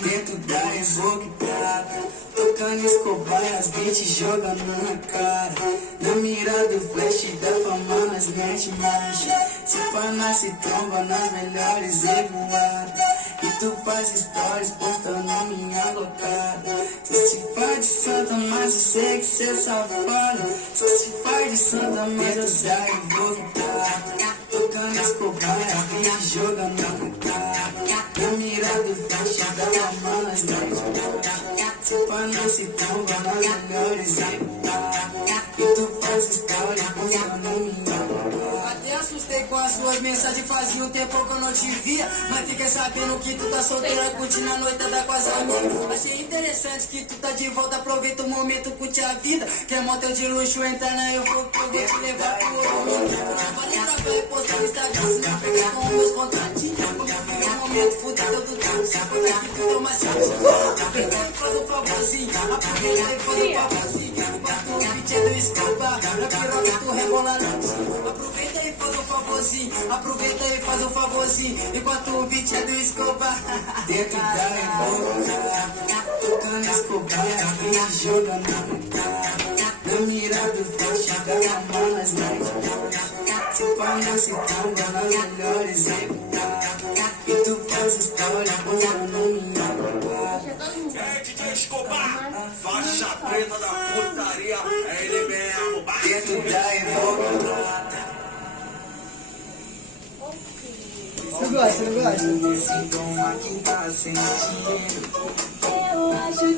dentro da invocada, tocando Escobar e as beats jogando na cara. Na mira do flash da fama nós mete marcha, se pá nós se tromba nas melhores revoadas. E tu faz stories postando minha locada. Tu se faz de santa, mas eu sei que cê é safado. Só se faz de santa, mas eu sei que vou voltar. Tocando Escobar, a gente jogando na cara. Na mira do flash da fama nós mete marcha, se pá nós se tromba nas melhores revoadas. E tu faz stories postando minha locada. Até assustei com as suas mensagens, fazia um tempo que eu não te via. Mas fiquei sabendo que tu tá solteira, curtindo a noitada com as amigas. Achei interessante que tu tá de volta, aproveita o momento, curte a vida. Quer motel de luxo, entra na eu vou te levar pro outro mundo. Vale pra ver, postar no Instagram, se não pegar com meus contratinhos. Vamos viver um momento fudido do tempo, se for daqui tu toma certo. Aproveita e faz um favorzinho, aproveita e faz um favorzinho. Bota o beat é do Escobar, na piroca tu rebola na tia. Aproveita e faz um favorzinho, aproveita e faz um favorzinho, enquanto o beat é do Escobar. Dentro da invocada, tocando Escobar, a gente jogando na cara. Na mira do flash da fama nós mete marcha, se pá nós se tromba nas melhores revoadas. E tu faz história postando minha locada. É DJ Escobar, faixa preta da putaria, é ele mesmo. Dentro da invocada. Você gosta, não gosta? Esse tom aqui tá sentindo. Eu acho que